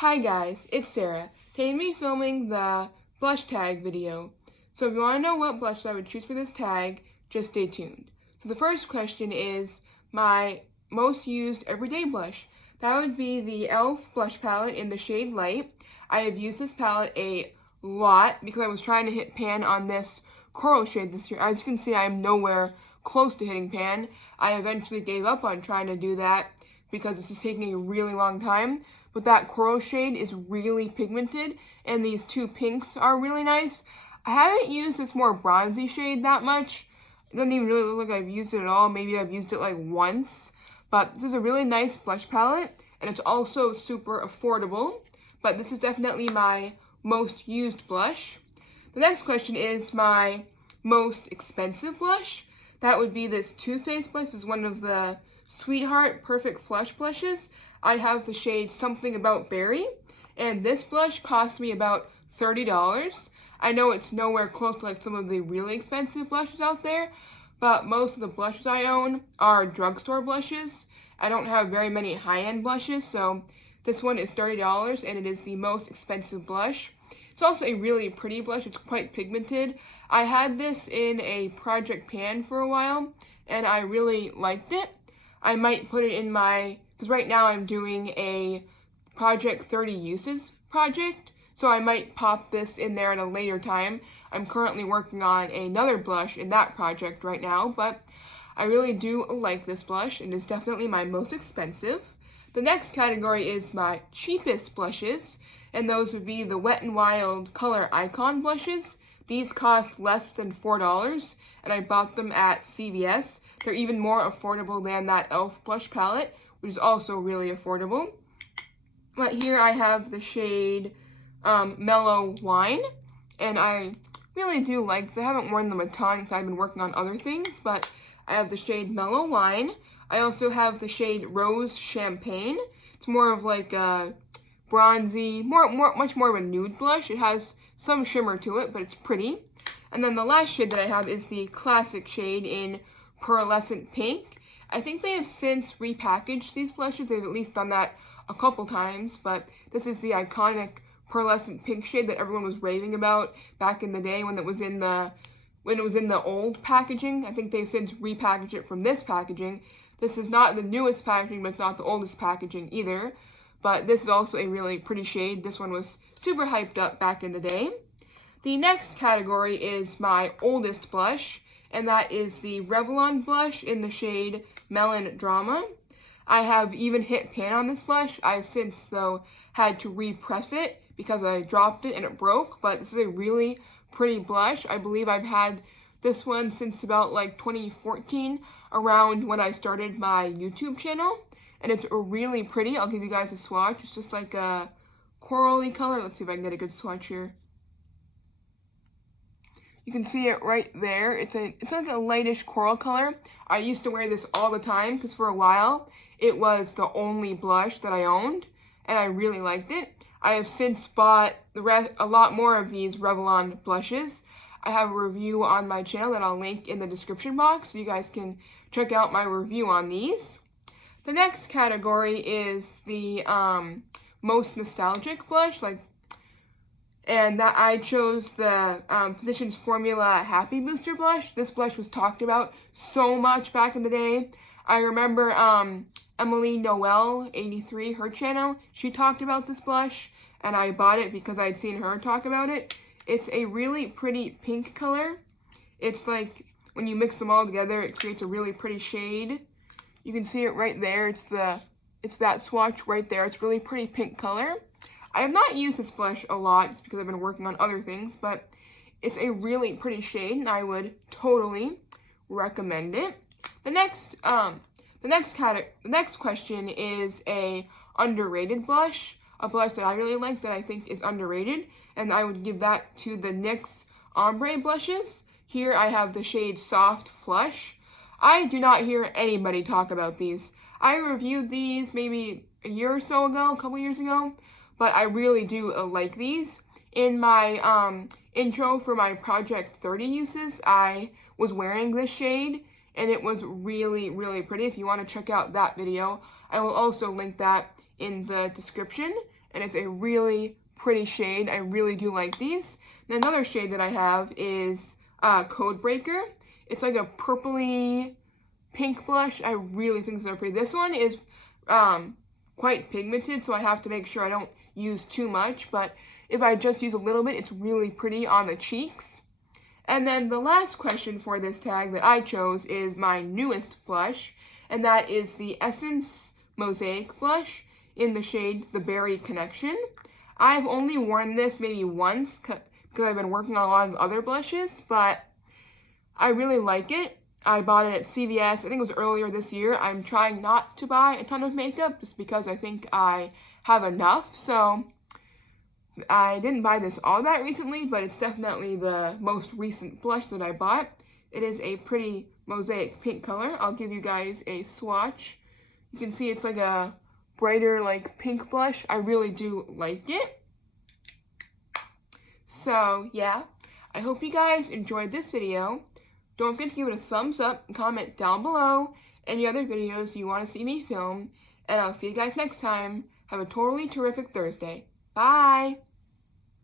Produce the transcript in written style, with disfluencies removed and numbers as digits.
Hi guys, it's Sarah. Today me filming the blush tag video. So if you want to know what blush I would choose for this tag, just stay tuned. So the first question is my most used everyday blush. That would be the e.l.f. blush palette in the shade Light. I have used this palette a lot because I was trying to hit pan on this coral shade this year. As you can see, I'm nowhere close to hitting pan. I eventually gave up on trying to do that because it's just taking a really long time. But that coral shade is really pigmented, and these two pinks are really nice. I haven't used this more bronzy shade that much. It doesn't even really look like I've used it at all. Maybe I've used it like once. But this is a really nice blush palette, and it's also super affordable. But this is definitely my most used blush. The next question is my most expensive blush. That would be this Too Faced blush. It's one of the Sweetheart Perfect Flush blushes. I have the shade Something About Berry, and this blush cost me about $30. I know it's nowhere close to like some of the really expensive blushes out there, but most of the blushes I own are drugstore blushes. I don't have very many high-end blushes, so this one is $30, and it is the most expensive blush. It's also a really pretty blush. It's quite pigmented. I had this in a project pan for a while, and I really liked it. I might put it in my, because right now I'm doing a Project 30 Uses project, so I might pop this in there at a later time. I'm currently working on another blush in that project right now, but I really do like this blush, and it's definitely my most expensive. The next category is my cheapest blushes, and those would be the Wet n Wild Color Icon blushes. These cost less than $4, and I bought them at CVS. They're even more affordable than that e.l.f. blush palette, which is also really affordable. But here I have the shade Mellow Wine, and I really do like them. I haven't worn them a ton because I've been working on other things, but I have the shade Mellow Wine. I also have the shade Rose Champagne. It's more of like a bronzy, much more of a nude blush. It has some shimmer to it, but it's pretty. And then the last shade that I have is the classic shade in Pearlescent Pink. I think they have since repackaged these blushes. They've at least done that a couple times, but this is the iconic Pearlescent Pink shade that everyone was raving about back in the day when it was in the old packaging. I think they've since repackaged it from this packaging. This is not the newest packaging, but it's not the oldest packaging either. But this is also a really pretty shade. This one was super hyped up back in the day. The next category is my oldest blush, and that is the Revlon blush in the shade Melon Drama. I have even hit pan on this blush. I've since, though, had to repress it because I dropped it and it broke, but this is a really pretty blush. I believe I've had this one since about like 2014, around when I started my YouTube channel, and it's really pretty. I'll give you guys a swatch. It's just like a corally color. Let's see if I can get a good swatch here. You can see it right there. It's like a lightish coral color. I used to wear this all the time because for a while it was the only blush that I owned, and I really liked it. I have since bought a lot more of these Revlon blushes. I have a review on my channel that I'll link in the description box, so you guys can check out my review on these. The next category is the most nostalgic blush, and that I chose the Physicians Formula Happy Booster blush. This blush was talked about so much back in the day. I remember Emily Noel 83, her channel, she talked about this blush, and I bought it because I'd seen her talk about it. It's a really pretty pink color. It's like when you mix them all together, it creates a really pretty shade. You can see it right there. It's that swatch right there. It's really pretty pink color. I have not used this blush a lot because I've been working on other things, but it's a really pretty shade, and I would totally recommend it. The next question is a underrated blush, a blush that I really like that I think is underrated, and I would give that to the NYX Ombre blushes. Here I have the shade Soft Flush. I do not hear anybody talk about these. I reviewed these maybe a year or so ago, a couple years ago, but I really do like these. In my intro for my Project 30 Uses, I was wearing this shade, and it was really, really pretty. If you want to check out that video, I will also link that in the description. and it's a really pretty shade. I really do like these. And another shade that I have is Codebreaker. It's like a purpley pink blush. I really think they're pretty. This one is quite pigmented, so I have to make sure I don't use too much, but if I just use a little bit, it's really pretty on the cheeks. And then the last question for this tag that I chose is my newest blush, and that is the Essence Mosaic Blush in the shade The Berry Connection. I've only worn this maybe once because I've been working on a lot of other blushes, but I really like it. I bought it at CVS, I think it was earlier this year. I'm trying not to buy a ton of makeup just because I think I have enough, so I didn't buy this all that recently, but it's definitely the most recent blush that I bought. It is a pretty mosaic pink color. I'll give you guys a swatch. You can see it's like a brighter like pink blush. I really do like it. So yeah, I hope you guys enjoyed this video. Don't forget to give it a thumbs up and comment down below any other videos you want to see me film. And I'll see you guys next time. Have a totally terrific Thursday. Bye!